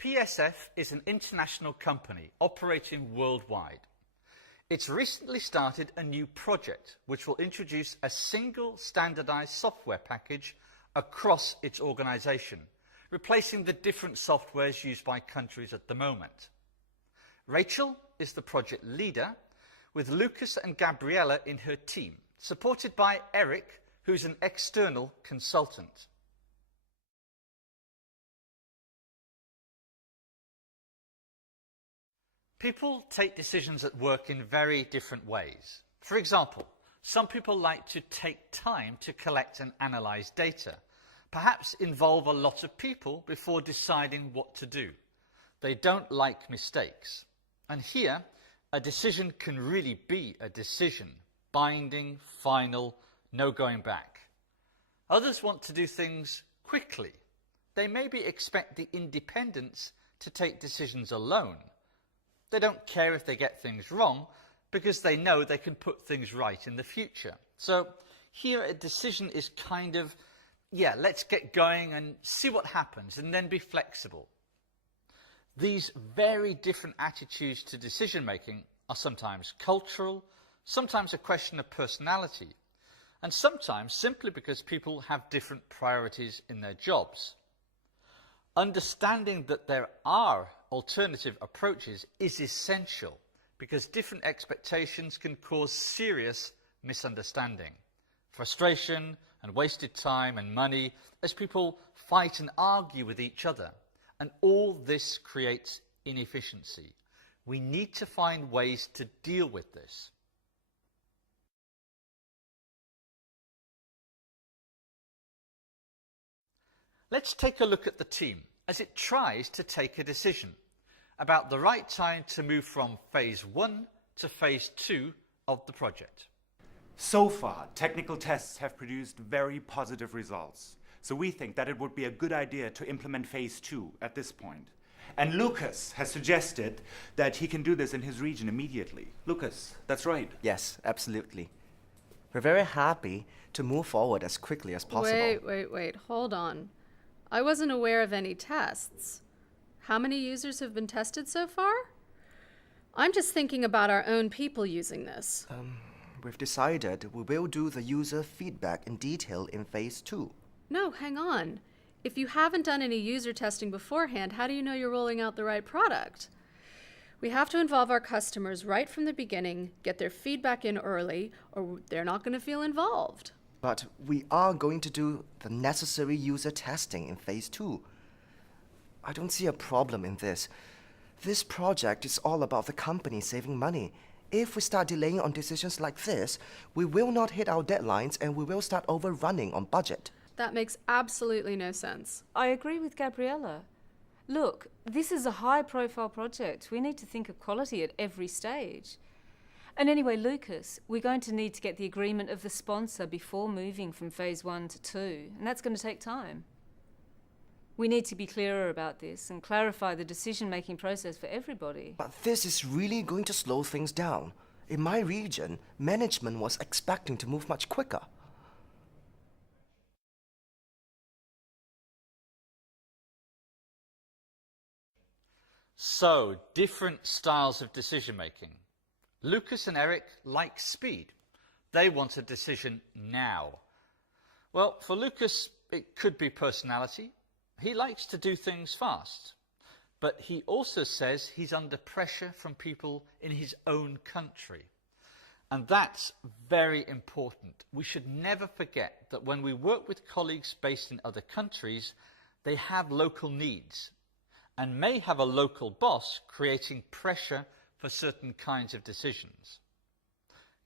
PSF is an international company operating worldwide. It's recently started a new project which will introduce a single standardized software package across its organization, replacing the different softwares used by countries at the moment. Rachel is the project leader, with Lucas and Gabriella in her team, supported by Eric, who's an external consultant. People take decisions at work in very different ways. For example, some people like to take time to collect and analyze data, perhaps involve a lot of people before deciding what to do. They don't like mistakes. And here, a decision can really be a decision, binding, final, no going back. Others want to do things quickly. They maybe expect the independence to take decisions alone. They don't care if they get things wrong because they know they can put things right in the future. So here a decision is kind of, let's get going and see what happens and then be flexible. These very different attitudes to decision making are sometimes cultural, sometimes a question of personality, and sometimes simply because people have different priorities in their jobs. Understanding that there are alternative approaches is essential because different expectations can cause serious misunderstanding, frustration and wasted time and money as people fight and argue with each other. And all this creates inefficiency. We need to find ways to deal with this. Let's take a look at the team as it tries to take a decision about the right time to move from phase 1 to phase 2 of the project. So far, technical tests have produced very positive results. So we think that it would be a good idea to implement phase 2 at this point. And Lucas has suggested that he can do this in his region immediately. Lucas, that's right. Yes, absolutely. We're very happy to move forward as quickly as possible. Wait, hold on. I wasn't aware of any tests. How many users have been tested so far? I'm just thinking about our own people using this. We've decided we will do the user feedback in detail in phase 2. No, hang on. If you haven't done any user testing beforehand, how do you know you're rolling out the right product? We have to involve our customers right from the beginning, get their feedback in early, or they're not going to feel involved. But we are going to do the necessary user testing in phase 2. I don't see a problem in this. This project is all about the company saving money. If we start delaying on decisions like this, we will not hit our deadlines and we will start overrunning on budget. That makes absolutely no sense. I agree with Gabriella. Look, this is a high-profile project. We need to think of quality at every stage. And anyway, Lucas, we're going to need to get the agreement of the sponsor before moving from phase 1 to 2, and that's going to take time. We need to be clearer about this and clarify the decision-making process for everybody. But this is really going to slow things down. In my region, management was expecting to move much quicker. So, different styles of decision making. Lucas and Eric like speed. They want a decision now. Well, for Lucas, it could be personality. He likes to do things fast. But he also says he's under pressure from people in his own country. And that's very important. We should never forget that when we work with colleagues based in other countries, they have local needs and may have a local boss creating pressure for certain kinds of decisions.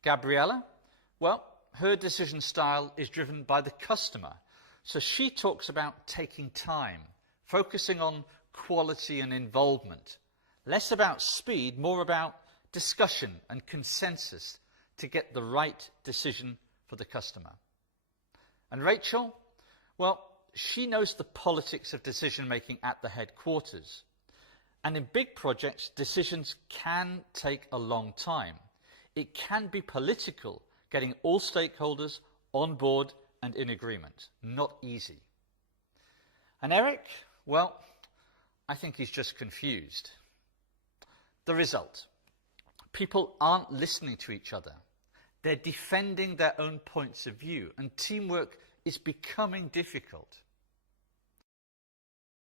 Gabriella, well, her decision style is driven by the customer. So she talks about taking time, focusing on quality and involvement. Less about speed, more about discussion and consensus to get the right decision for the customer. And Rachel, well, she knows the politics of decision making at the headquarters. And in big projects, decisions can take a long time. It can be political, getting all stakeholders on board and in agreement. Not easy. And Eric, well, I think he's just confused. The result: people aren't listening to each other. They're defending their own points of view, and teamwork is becoming difficult.